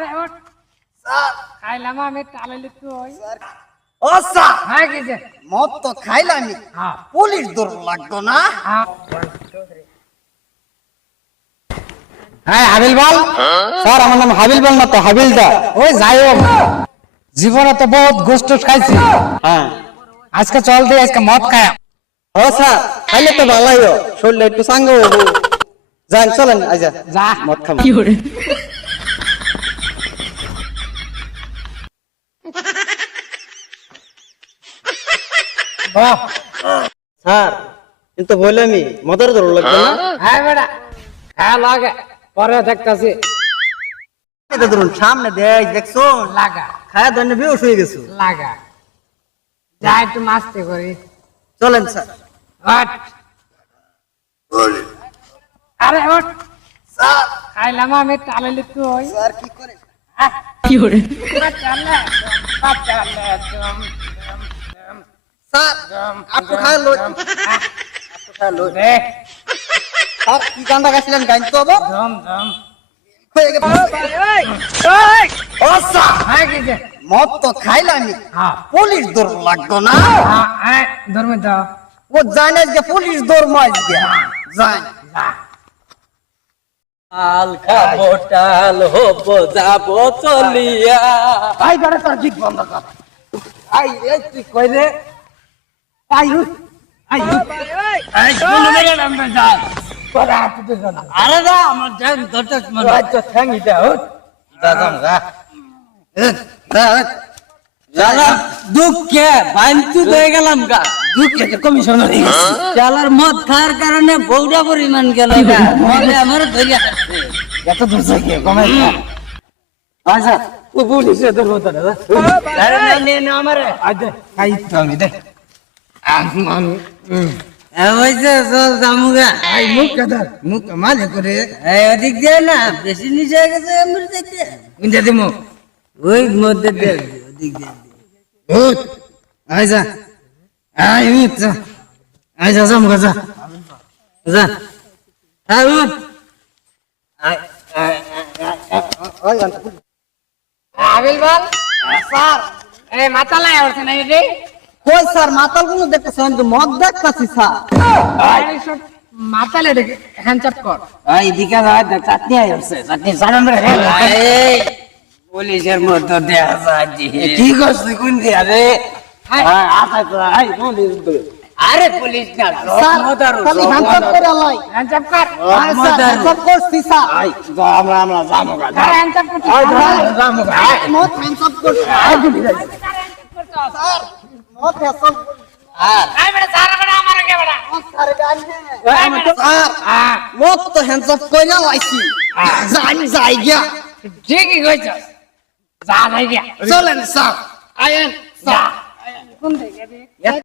আরে ওঠ। স্যার। খাইলাম আমি টালে একটু ওই ও স্যার। হ্যাঁ মদ তো হ্যাঁ। পুলিশ দৌড় লাগতো না। হ্যাঁ। হাবিল বল। স্যার আমার নাম হাবিল বল না তো হাবিলদার ওই যাই হোক জীবনে তো বহুত গোষ্ঠ খাইছি। হ্যাঁ। আজকে চল দিয়ে আজকে মদ খায় ও স্যার খাইলে তো ভালোই শরীরটা একটু সাঙ্গ যান চলেন আজ যা। মদ খাব। বাহ স্যার কিন্তু বললামই মদের ধরো লাগবে না? হ্যাঁ বেটা হ্যাঁ লাগে। পরে দেখতাছি। এটা ধরুন সামনে দেখ দেখছ? লাগা। খায়া ধরনে বেউস হয়ে গেছো। লাগা। যা একটু মাস্তি করি। চলেন স্যার। ওঠ। আরে ওঠ। স্যার। খাইলাম আমি টালে একটু ওই স্যার কি করে? চালে চালে জম স্যার আপনি খায় লো খায় লো দে। স্যার কি গানটা গাইছিলেন গাইন তো আবার জম জম। হয়ে গেছে। ও স্যার হ্যাঁ গেছে মদ তো খাইলামই হ্যাঁ। পুলিশ দৌড় লাগতো না। হ্যাঁ হ্যাঁ ধর্মে দাও ও জানে যে পুলিশ দৌড় মাছ দিয়া জান আল খাব টাল হব যাব চলিয়া। ভাই করে তোর জিত বন্ধ কর। আই এই তুই কই রে? আরে না আমার যান দরজা থ্যাংক ইউ দাও দাদাম গা দাদা দাদা দুঃখে বাঞ্চু হয়ে গেলাম গা। দুঃখে কমিশনার চালার মদ খাওয়ার কারণে বউটা পরিমাণ গেল মদে আমার ধরিয়া রাখছে। এত দূর থেকে কমাই আচ্ছা পুলিশে ধরবো তো দাদা আরে না, নে, নে, আমারে। আচ্ছা খাই আমি দে। এ, হইছে, চল জামুগা আই মুখ কাদার মুখ মালে করে। এই ওদিক দিয়ে না বেশি নিচে গেছে আমার দেখতে কুঞ্জা দিমু? ওই মধ্যে দিয়ে ওদিক দিয়ে ভূত ভূত যা। যা। ভূত এই মাথা লাই উঠছে না রে? কই স্যার মাতালগুলো দেখতেছেন আমি তো মদ দেখতাছি স্যার। আরে সব মাথা লে দেখে হ্যান্ডচাপ কর। এই দিকে যায় চাটনি হচ্ছে চাটনি সারান রে পুলিশের মধ্যে দেয়া যায় কি করছিস কোন দিয়া রে? আচ্ছা আই পুলিশ আরে পুলিশ না স্যার খালি হ্যান্ডসাপ করে লাই হ্যান্ডচাপ কর। স্যার হ্যান্ডসাপ করছি স্যার। আই আমরা আমরা যাব গা আরে হ্যান্ডচাপ কর যাব গা মদ হ্যান্ডসাপ করছি। আই গুলি যাই স্যার স্যার ঠিকই কইছ? যা নাই গিয়া। চলেন স্যার। আইন যা। কোন দিকে?